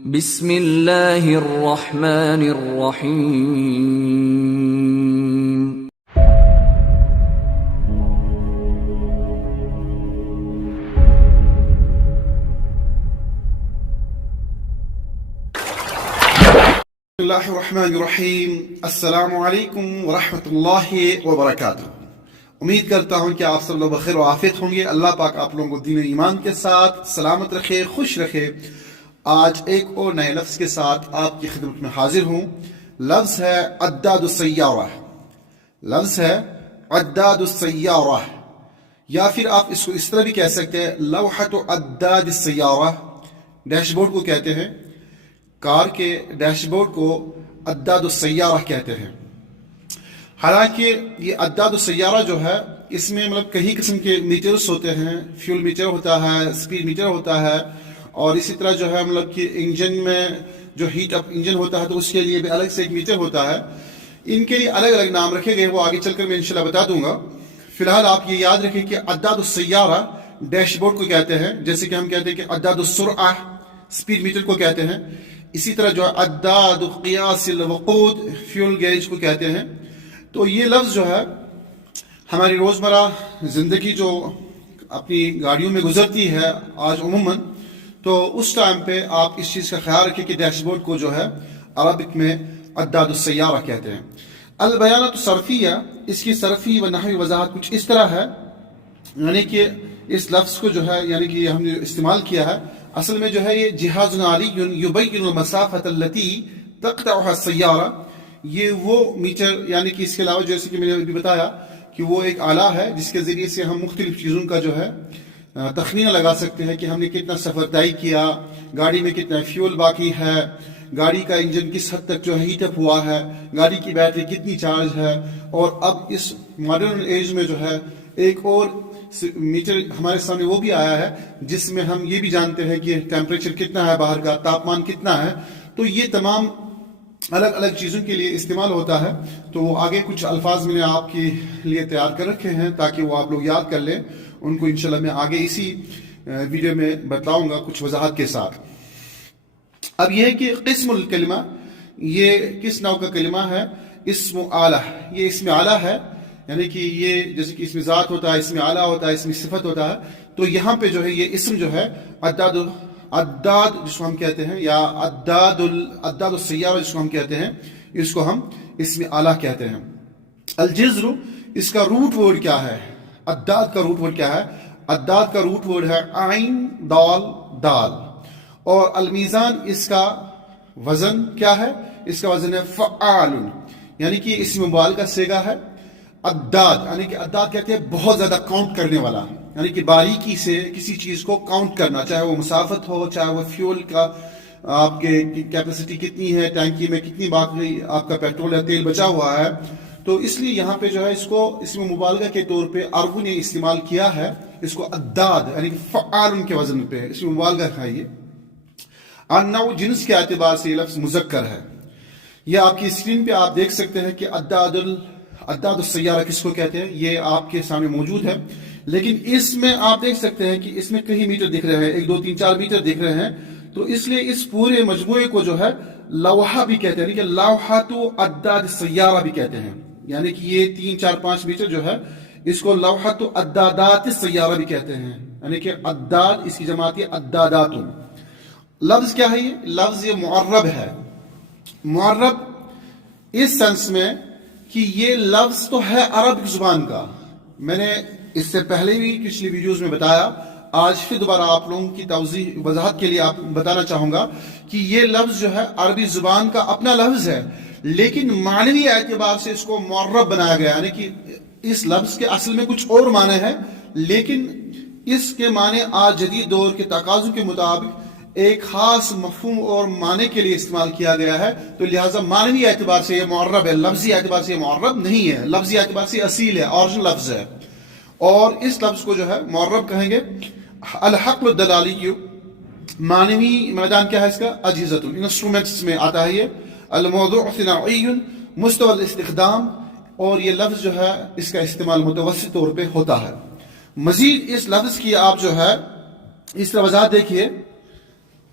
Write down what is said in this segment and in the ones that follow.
بسم اللہ الرحمن الرحیم۔ بسم اللہ الرحمن الرحیم۔ السلام علیکم ورحمۃ اللہ وبرکاتہ۔ امید کرتا ہوں کہ آپ سب لوگ بخیر و عافیت ہوں گے۔ اللہ پاک آپ لوگوں کو دین و ایمان کے ساتھ سلامت رکھے، خوش رکھے۔ آج ایک اور نئے لفظ کے ساتھ آپ کی خدمت میں حاضر ہوں۔ لفظ ہے عداد السیارہ۔ لفظ ہے عداد السیارہ، یا پھر آپ اس کو اس طرح بھی کہہ سکتے ہیں لوحۃ عداد السیارہ۔ ڈیش بورڈ کو کہتے ہیں، کار کے ڈیش بورڈ کو عداد السیارہ کہتے ہیں۔ حالانکہ یہ عداد السیارہ جو ہے، اس میں کئی قسم کے میٹرز ہوتے ہیں۔ فیول میٹر ہوتا ہے، سپیڈ میٹر ہوتا ہے، اور اسی طرح جو ہے کہ انجن میں جو ہیٹ اپ انجن ہوتا ہے تو اس کے لیے بھی الگ سے ایک میٹر ہوتا ہے۔ ان کے لیے الگ الگ نام رکھے گئے، وہ آگے چل کر میں انشاءاللہ بتا دوں گا۔ فی الحال آپ یہ یاد رکھیں کہ عداد السیارہ ڈیش بورڈ کو کہتے ہیں، جیسے کہ ہم کہتے ہیں کہ عداد السرعہ سپیڈ میٹر کو کہتے ہیں۔ اسی طرح جو عداد قیاس الوقود فیول گیج کو کہتے ہیں۔ تو یہ لفظ جو ہے ہماری روزمرہ زندگی جو اپنی گاڑیوں میں گزرتی ہے آج عموماً، تو اس ٹائم پہ آپ اس چیز کا خیال رکھیں کہ ڈیش بورڈ کو جو ہے عربک میں عداد السیارہ کہتے ہیں۔ البیانۃ الصرفیہ، اس کی صرفی و نحوی وضاحت کچھ اس طرح ہے، یعنی کہ اس لفظ کو جو ہے کہ ہم نے استعمال کیا ہے، اصل میں جو ہے یہ جہاز عالی یبین المسافۃ التي تقطعها السیارہ۔ یہ وہ میٹر، یعنی کہ اس کے علاوہ جیسے کہ میں نے ابھی بتایا کہ وہ ایک آلہ ہے جس کے ذریعے سے ہم مختلف چیزوں کا جو ہے تخمینہ لگا سکتے ہیں کہ ہم نے کتنا سفر طے کیا، گاڑی میں کتنا فیول باقی ہے، گاڑی کا انجن کس حد تک جو ہے ہیٹ اپ ہوا ہے، گاڑی کی بیٹری کتنی چارج ہے۔ اور اب اس ماڈرن ایج میں جو ہے ایک اور میٹر ہمارے سامنے وہ بھی آیا ہے جس میں ہم یہ بھی جانتے ہیں کہ ٹیمپریچر کتنا ہے، باہر کا تاپمان کتنا ہے۔ تو یہ تمام الگ الگ چیزوں کے لیے استعمال ہوتا ہے۔ تو وہ آگے کچھ الفاظ میں نے آپ کے لیے تیار کر رکھے ہیں تاکہ وہ آپ لوگ یاد کر لیں۔ ان کو انشاءاللہ میں آگے اسی ویڈیو میں بتاؤں گا کچھ وضاحت کے ساتھ۔ اب یہ ہے کہ قسم الکلمہ، یہ کس نوع کا کلمہ ہے؟ اسم آلہ، یہ اسم آلہ ہے، یعنی کہ یہ جیسے کہ اسم ذات ہوتا ہے، اسم آلہ ہوتا ہے، اسم صفت ہوتا ہے۔ تو یہاں پہ جو ہے یہ اسم جو ہے عداد جس کو ہم کہتے ہیں، یا عداد السیارہ جس کو ہم کہتے ہیں، اس کو ہم اسم آلہ کہتے ہیں۔ الجذر، اس کا روٹ ورڈ کیا ہے؟ عداد کا روٹ ورڈ کیا ہے؟ عداد کا روٹ ورڈ ہے عین دال دال۔ اور المیزان، اس کا وزن کیا ہے؟ اس کا وزن ہے فعال، یعنی کہ اسم مبالغہ کا صیغہ ہے عداد، یعنی کہ عداد کہتے ہیں بہت زیادہ کاؤنٹ کرنے والا، یعنی کہ باریکی سے کسی چیز کو کاؤنٹ کرنا، چاہے وہ مسافت ہو، چاہے وہ فیول کا آپ کے کیپیسٹی کتنی ہے، ٹینکی میں کتنی باقی آپ کا پیٹرول یا تیل بچا ہوا ہے۔ تو اس لیے یہاں پہ جو ہے اس کو اسم مبالغہ کے طور پہ عربوں نے استعمال کیا ہے، اس کو عداد یعنی کہ فعال کے وزن پہ اسم مبالغہ ہے۔ یہ النوع، جنس کے اعتبار سے یہ لفظ مذکر ہے۔ یہ آپ کی اسکرین پہ آپ دیکھ سکتے ہیں کہ عداد السیارہ کس کو کہتے ہیں، یہ آپ کے سامنے موجود ہے۔ لیکن اس میں آپ دیکھ سکتے ہیں کہ اس میں کئی میٹر دکھ رہے ہیں، 1 2 3 4 میٹر دکھ رہے ہیں۔ تو اس لیے اس پورے مجموعے کو جو ہے لوحہ بھی کہتے ہیں، یعنی کہ لوحۃ عداد السیارہ بھی کہتے ہیں، یعنی کہ یہ 3 4 5 میٹر جو ہے اس کو لوحۃ عدادات السیارہ بھی کہتے ہیں، یعنی کہ عداد اس کی جمع ہے عدادات۔ لفظ کیا ہے؟ یہ لفظ یہ معرب ہے۔ معرب اس سینس میں کہ یہ لفظ تو ہے عربی زبان کا، میں نے اس سے پہلے بھی پچھلی ویڈیوز میں بتایا، آج پھر دوبارہ آپ لوگوں کی توضیح وضاحت کے لیے آپ بتانا چاہوں گا کہ یہ لفظ جو ہے عربی زبان کا اپنا لفظ ہے، لیکن معنوی اعتبار سے اس کو معرب بنایا گیا، یعنی کہ اس لفظ کے اصل میں کچھ اور معنی ہے، لیکن اس کے معنی آج جدید دور کے تقاضوں کے مطابق ایک خاص مفہوم اور معنی کے لیے استعمال کیا گیا ہے۔ تو لہٰذا معنوی اعتبار سے یہ معرب ہے، لفظی اعتبار سے یہ معرب نہیں ہے، لفظی اعتبار سے اصیل ہے، اوریجنل لفظ ہے۔ اور اس لفظ کو جو ہے معرب کہیں گے۔ الحقل الدلالی، معنوی میدان کیا ہے اس کا؟ اجہزۃ، انسٹرومنٹس میں آتا ہے یہ۔ الموضوع صناعی، مستوى الاستخدام، اور یہ لفظ جو ہے اس کا استعمال متوسط طور پہ ہوتا ہے۔ مزید اس لفظ کی آپ جو ہے اس طرح وضاحت دیکھیے،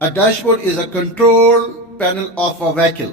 A dashboard is a control panel of a vehicle.